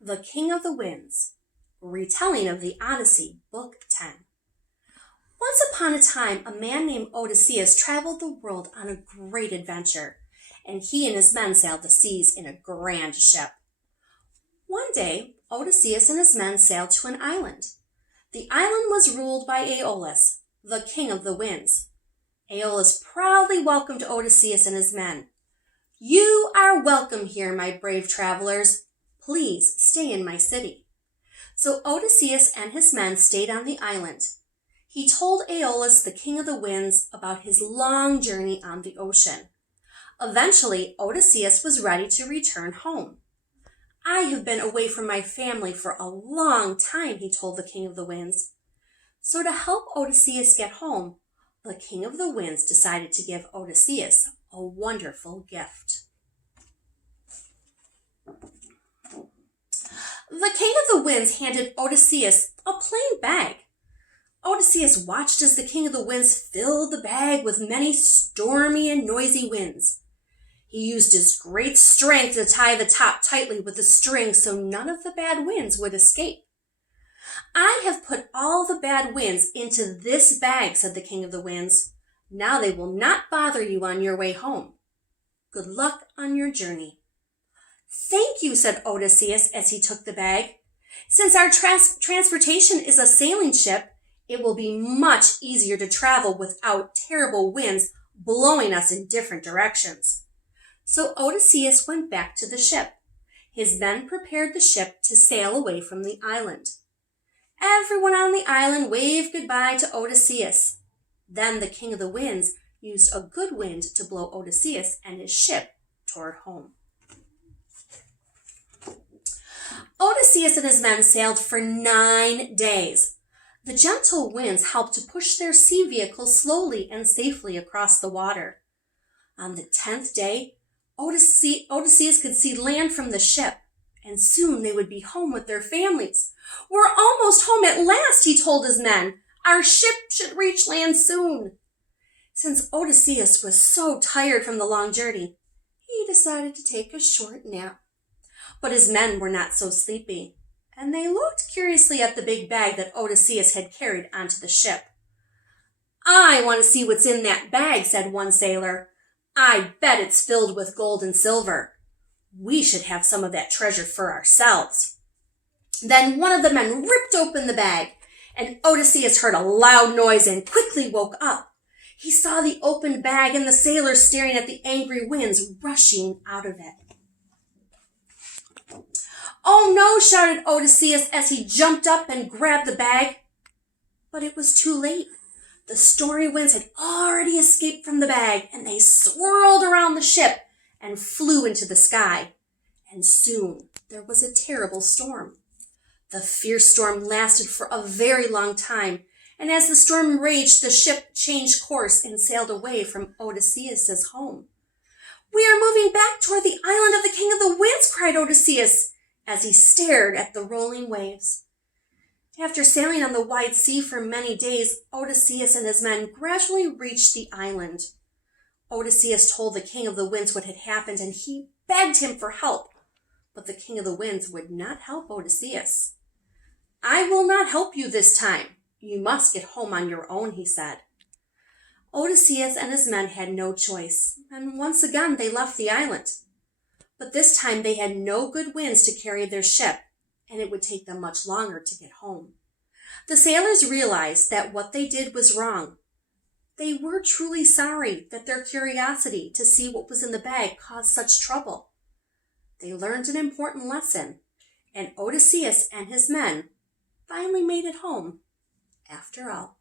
The King of the Winds, retelling of the Odyssey, Book 10. Once upon a time, a man named Odysseus traveled the world on a great adventure, and he and his men sailed the seas in a grand ship. One day, Odysseus and his men sailed to an island. The island was ruled by Aeolus, the King of the Winds. Aeolus proudly welcomed Odysseus and his men. "You are welcome here, my brave travelers. Please stay in my city." So Odysseus and his men stayed on the island. He told Aeolus, the King of the Winds, about his long journey on the ocean. Eventually, Odysseus was ready to return home. "I have been away from my family for a long time," he told the King of the Winds. So to help Odysseus get home, the King of the Winds decided to give Odysseus a wonderful gift. The King of the Winds handed Odysseus a plain bag. Odysseus watched as the King of the Winds filled the bag with many stormy and noisy winds. He used his great strength to tie the top tightly with a string so none of the bad winds would escape. "I have put all the bad winds into this bag," said the King of the Winds. "Now they will not bother you on your way home. Good luck on your journey." "Thank you," said Odysseus as he took the bag. "Since our transportation is a sailing ship, it will be much easier to travel without terrible winds blowing us in different directions." So Odysseus went back to the ship. His men prepared the ship to sail away from the island. Everyone on the island waved goodbye to Odysseus. Then the King of the Winds used a good wind to blow Odysseus and his ship toward home. Odysseus and his men sailed for 9 days. The gentle winds helped to push their sea vehicle slowly and safely across the water. On the 10th day, Odysseus could see land from the ship, and soon they would be home with their families. "We're almost home at last," he told his men. "Our ship should reach land soon." Since Odysseus was so tired from the long journey, he decided to take a short nap. But his men were not so sleepy, and they looked curiously at the big bag that Odysseus had carried onto the ship. "I want to see what's in that bag," said one sailor. "I bet it's filled with gold and silver. We should have some of that treasure for ourselves." Then one of the men ripped open the bag, and Odysseus heard a loud noise and quickly woke up. He saw the opened bag and the sailors staring at the angry winds rushing out of it. "Oh no!" shouted Odysseus as he jumped up and grabbed the bag. But it was too late. The stormy winds had already escaped from the bag, and they swirled around the ship and flew into the sky. And soon there was a terrible storm. The fierce storm lasted for a very long time, and as the storm raged, the ship changed course and sailed away from Odysseus's home. "We are moving back toward the island of the King of the Winds," cried Odysseus, as he stared at the rolling waves. After sailing on the wide sea for many days, Odysseus and his men gradually reached the island. Odysseus told the King of the Winds what had happened, and he begged him for help. But the King of the Winds would not help Odysseus. "I will not help you this time. You must get home on your own," he said. Odysseus and his men had no choice, and once again they left the island. But this time they had no good winds to carry their ship, and it would take them much longer to get home. The sailors realized that what they did was wrong. They were truly sorry that their curiosity to see what was in the bag caused such trouble. They learned an important lesson, and Odysseus and his men finally made it home after all.